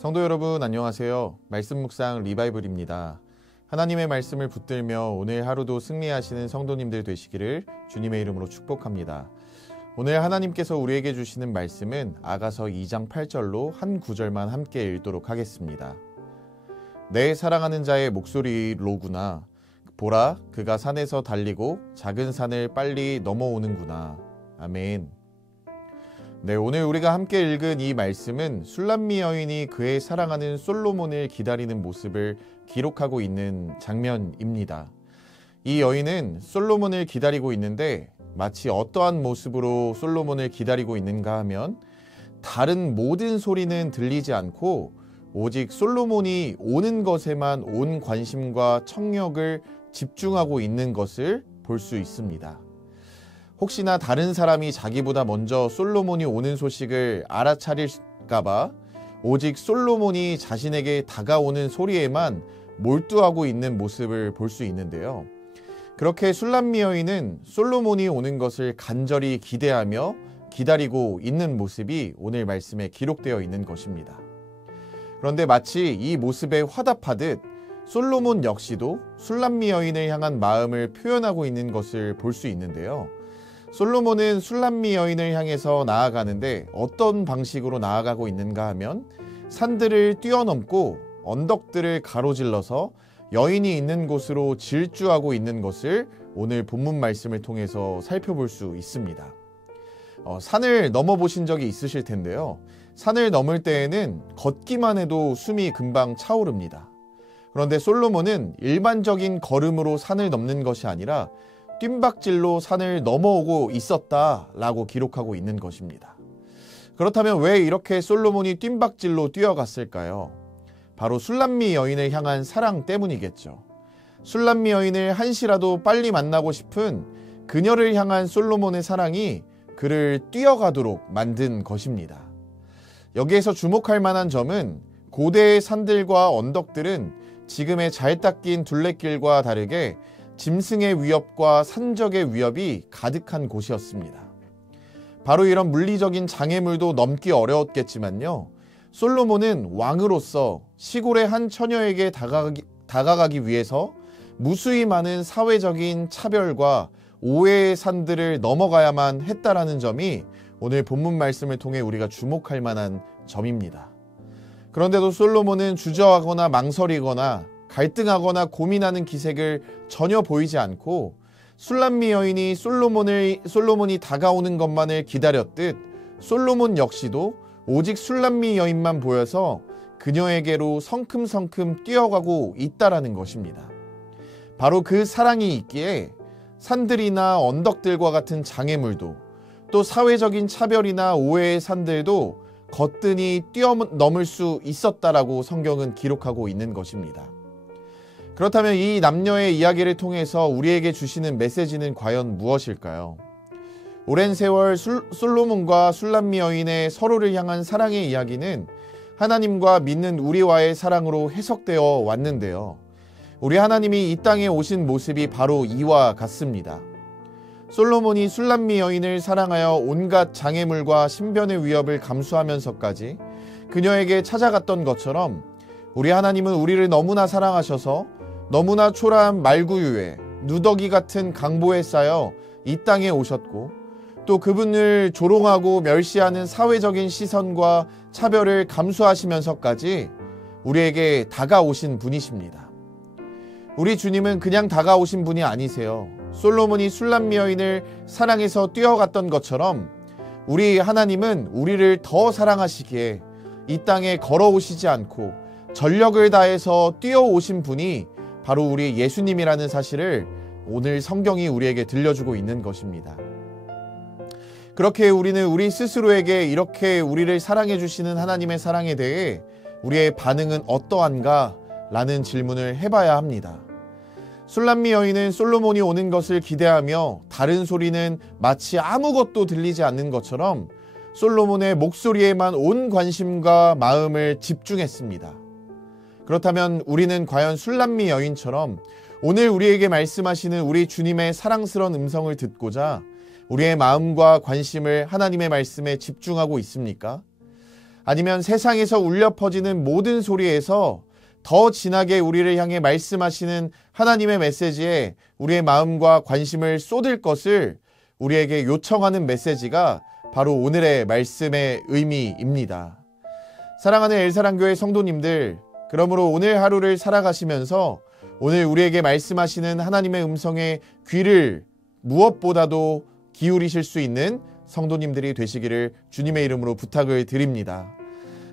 성도 여러분 안녕하세요. 말씀 묵상 리바이블입니다. 하나님의 말씀을 붙들며 오늘 하루도 승리하시는 성도님들 되시기를 주님의 이름으로 축복합니다. 오늘 하나님께서 우리에게 주시는 말씀은 아가서 2장 8절로 한 구절만 함께 읽도록 하겠습니다. 내 사랑하는 자의 목소리로구나. 보라, 그가 산에서 달리고 작은 산을 빨리 넘어오는구나. 아멘. 네, 오늘 우리가 함께 읽은 이 말씀은 술람미 여인이 그의 사랑하는 솔로몬을 기다리는 모습을 기록하고 있는 장면입니다. 이 여인은 솔로몬을 기다리고 있는데 마치 어떠한 모습으로 솔로몬을 기다리고 있는가 하면 다른 모든 소리는 들리지 않고 오직 솔로몬이 오는 것에만 온 관심과 청력을 집중하고 있는 것을 볼 수 있습니다. 혹시나 다른 사람이 자기보다 먼저 솔로몬이 오는 소식을 알아차릴까봐 오직 솔로몬이 자신에게 다가오는 소리에만 몰두하고 있는 모습을 볼 수 있는데요. 그렇게 술람미 여인은 솔로몬이 오는 것을 간절히 기대하며 기다리고 있는 모습이 오늘 말씀에 기록되어 있는 것입니다. 그런데 마치 이 모습에 화답하듯 솔로몬 역시도 술람미 여인을 향한 마음을 표현하고 있는 것을 볼 수 있는데요. 솔로몬은 술람미 여인을 향해서 나아가는데 어떤 방식으로 나아가고 있는가 하면 산들을 뛰어넘고 언덕들을 가로질러서 여인이 있는 곳으로 질주하고 있는 것을 오늘 본문 말씀을 통해서 살펴볼 수 있습니다. 산을 넘어보신 적이 있으실 텐데요. 산을 넘을 때에는 걷기만 해도 숨이 금방 차오릅니다. 그런데 솔로몬은 일반적인 걸음으로 산을 넘는 것이 아니라 뜀박질로 산을 넘어오고 있었다라고 기록하고 있는 것입니다. 그렇다면 왜 이렇게 솔로몬이 뜀박질로 뛰어갔을까요? 바로 술람미 여인을 향한 사랑 때문이겠죠. 술람미 여인을 한시라도 빨리 만나고 싶은 그녀를 향한 솔로몬의 사랑이 그를 뛰어가도록 만든 것입니다. 여기에서 주목할 만한 점은 고대의 산들과 언덕들은 지금의 잘 닦인 둘레길과 다르게 짐승의 위협과 산적의 위협이 가득한 곳이었습니다. 바로 이런 물리적인 장애물도 넘기 어려웠겠지만요. 솔로몬은 왕으로서 시골의 한 처녀에게 다가가기 위해서 무수히 많은 사회적인 차별과 오해의 산들을 넘어가야만 했다라는 점이 오늘 본문 말씀을 통해 우리가 주목할 만한 점입니다. 그런데도 솔로몬은 주저하거나 망설이거나 갈등하거나 고민하는 기색을 전혀 보이지 않고 술람미 여인이 솔로몬이 다가오는 것만을 기다렸듯 솔로몬 역시도 오직 술람미 여인만 보여서 그녀에게로 성큼성큼 뛰어가고 있다라는 것입니다. 바로 그 사랑이 있기에 산들이나 언덕들과 같은 장애물도 또 사회적인 차별이나 오해의 산들도 거뜬히 뛰어넘을 수 있었다라고 성경은 기록하고 있는 것입니다. 그렇다면 이 남녀의 이야기를 통해서 우리에게 주시는 메시지는 과연 무엇일까요? 오랜 세월 솔로몬과 술람미 여인의 서로를 향한 사랑의 이야기는 하나님과 믿는 우리와의 사랑으로 해석되어 왔는데요. 우리 하나님이 이 땅에 오신 모습이 바로 이와 같습니다. 솔로몬이 술람미 여인을 사랑하여 온갖 장애물과 신변의 위협을 감수하면서까지 그녀에게 찾아갔던 것처럼 우리 하나님은 우리를 너무나 사랑하셔서 너무나 초라한 말구유에 누더기 같은 강보에 쌓여 이 땅에 오셨고 또 그분을 조롱하고 멸시하는 사회적인 시선과 차별을 감수하시면서까지 우리에게 다가오신 분이십니다. 우리 주님은 그냥 다가오신 분이 아니세요. 솔로몬이 술람미 여인을 사랑해서 뛰어갔던 것처럼 우리 하나님은 우리를 더 사랑하시기에 이 땅에 걸어오시지 않고 전력을 다해서 뛰어오신 분이 바로 우리 예수님이라는 사실을 오늘 성경이 우리에게 들려주고 있는 것입니다. 그렇게 우리는 우리 스스로에게 이렇게 우리를 사랑해 주시는 하나님의 사랑에 대해 우리의 반응은 어떠한가? 라는 질문을 해봐야 합니다. 술람미 여인은 솔로몬이 오는 것을 기대하며 다른 소리는 마치 아무것도 들리지 않는 것처럼 솔로몬의 목소리에만 온 관심과 마음을 집중했습니다. 그렇다면 우리는 과연 술람미 여인처럼 오늘 우리에게 말씀하시는 우리 주님의 사랑스러운 음성을 듣고자 우리의 마음과 관심을 하나님의 말씀에 집중하고 있습니까? 아니면 세상에서 울려 퍼지는 모든 소리에서 더 진하게 우리를 향해 말씀하시는 하나님의 메시지에 우리의 마음과 관심을 쏟을 것을 우리에게 요청하는 메시지가 바로 오늘의 말씀의 의미입니다. 사랑하는 엘사랑교회 성도님들, 그러므로 오늘 하루를 살아가시면서 오늘 우리에게 말씀하시는 하나님의 음성에 귀를 무엇보다도 기울이실 수 있는 성도님들이 되시기를 주님의 이름으로 부탁을 드립니다.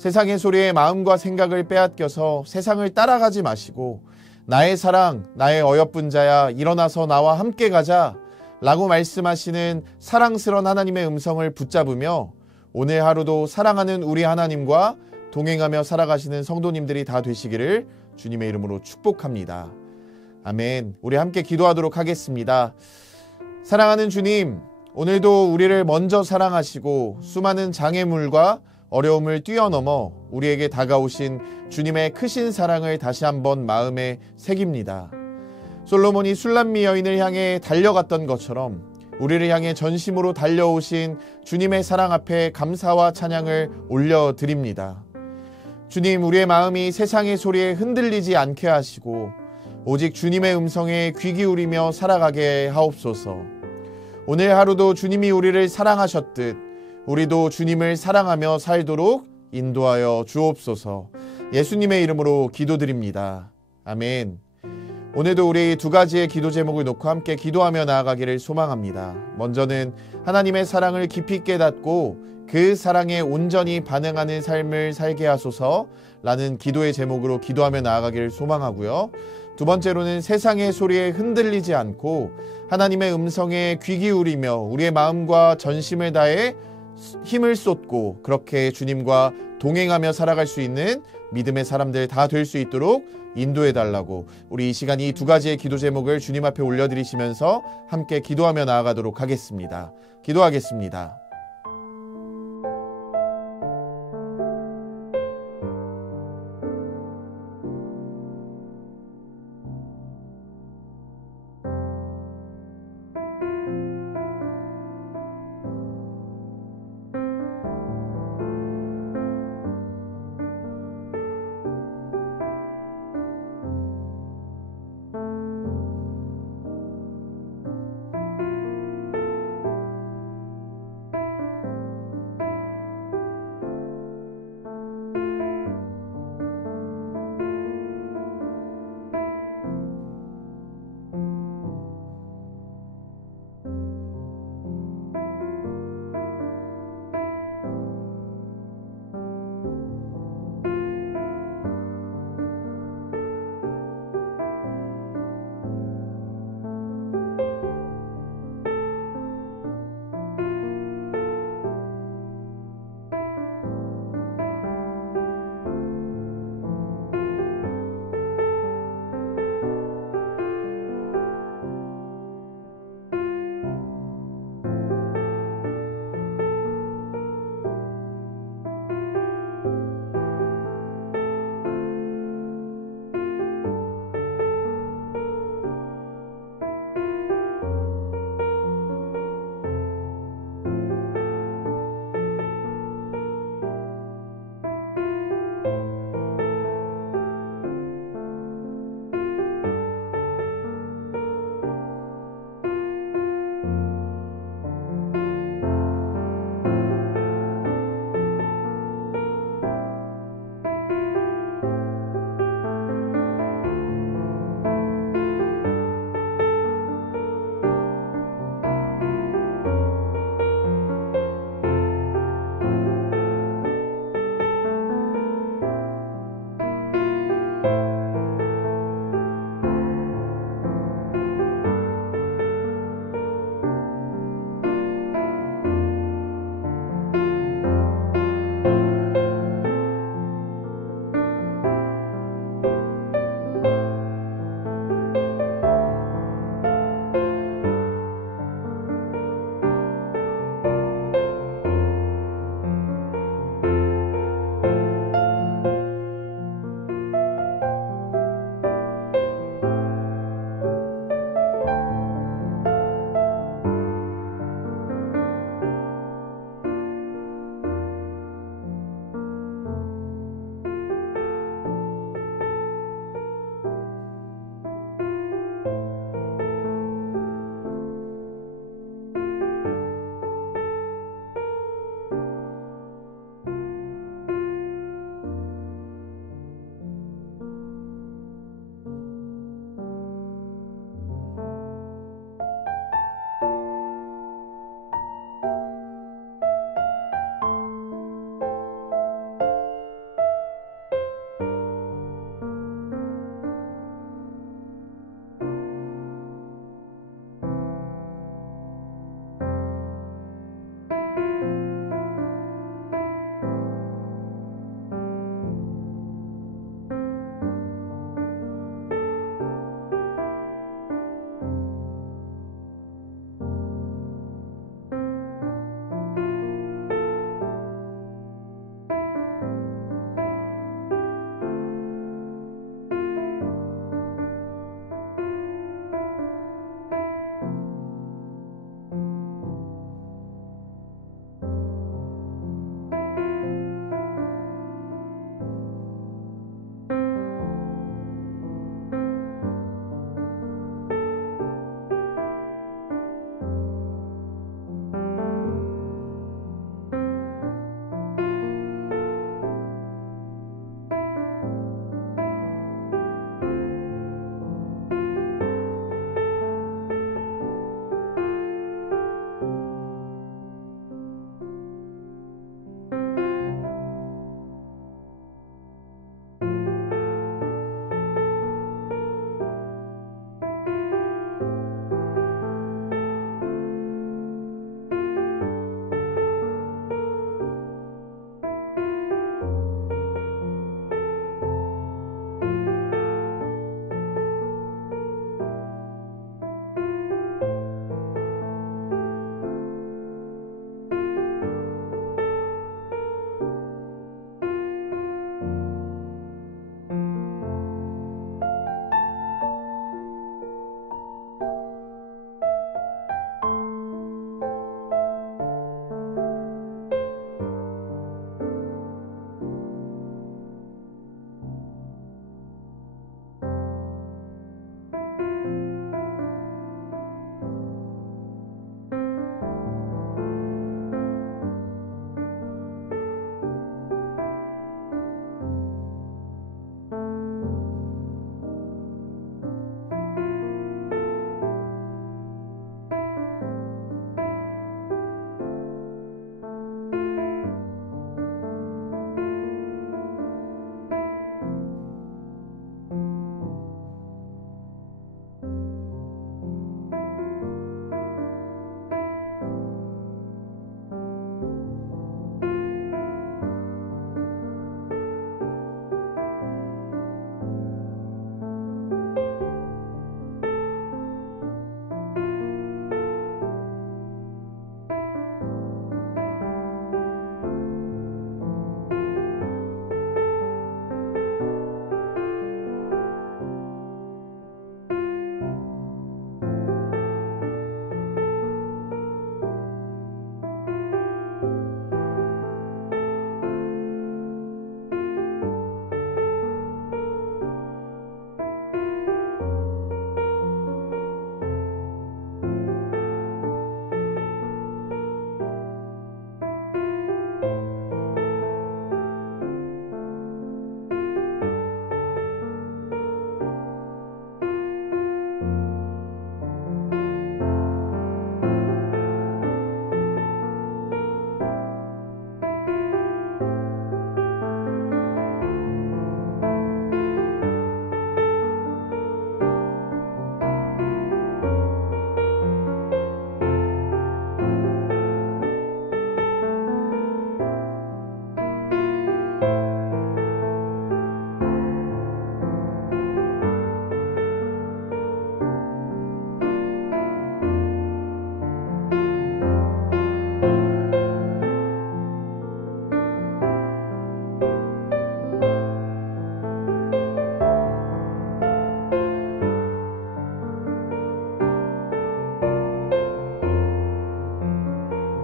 세상의 소리에 마음과 생각을 빼앗겨서 세상을 따라가지 마시고 나의 사랑, 나의 어여쁜 자야 일어나서 나와 함께 가자 라고 말씀하시는 사랑스러운 하나님의 음성을 붙잡으며 오늘 하루도 사랑하는 우리 하나님과 동행하며 살아가시는 성도님들이 다 되시기를 주님의 이름으로 축복합니다. 아멘. 우리 함께 기도하도록 하겠습니다. 사랑하는 주님, 오늘도 우리를 먼저 사랑하시고 수많은 장애물과 어려움을 뛰어넘어 우리에게 다가오신 주님의 크신 사랑을 다시 한번 마음에 새깁니다. 솔로몬이 술람미 여인을 향해 달려갔던 것처럼 우리를 향해 전심으로 달려오신 주님의 사랑 앞에 감사와 찬양을 올려드립니다. 주님, 우리의 마음이 세상의 소리에 흔들리지 않게 하시고 오직 주님의 음성에 귀 기울이며 살아가게 하옵소서. 오늘 하루도 주님이 우리를 사랑하셨듯 우리도 주님을 사랑하며 살도록 인도하여 주옵소서. 예수님의 이름으로 기도드립니다. 아멘. 오늘도 우리 두 가지의 기도 제목을 놓고 함께 기도하며 나아가기를 소망합니다. 먼저는 하나님의 사랑을 깊이 깨닫고 그 사랑에 온전히 반응하는 삶을 살게 하소서라는 기도의 제목으로 기도하며 나아가기를 소망하고요. 두 번째로는 세상의 소리에 흔들리지 않고 하나님의 음성에 귀 기울이며 우리의 마음과 전심을 다해 힘을 쏟고 그렇게 주님과 동행하며 살아갈 수 있는 믿음의 사람들 다 될 수 있도록 인도해달라고 우리 이 시간 이 두 가지의 기도 제목을 주님 앞에 올려드리시면서 함께 기도하며 나아가도록 하겠습니다. 기도하겠습니다.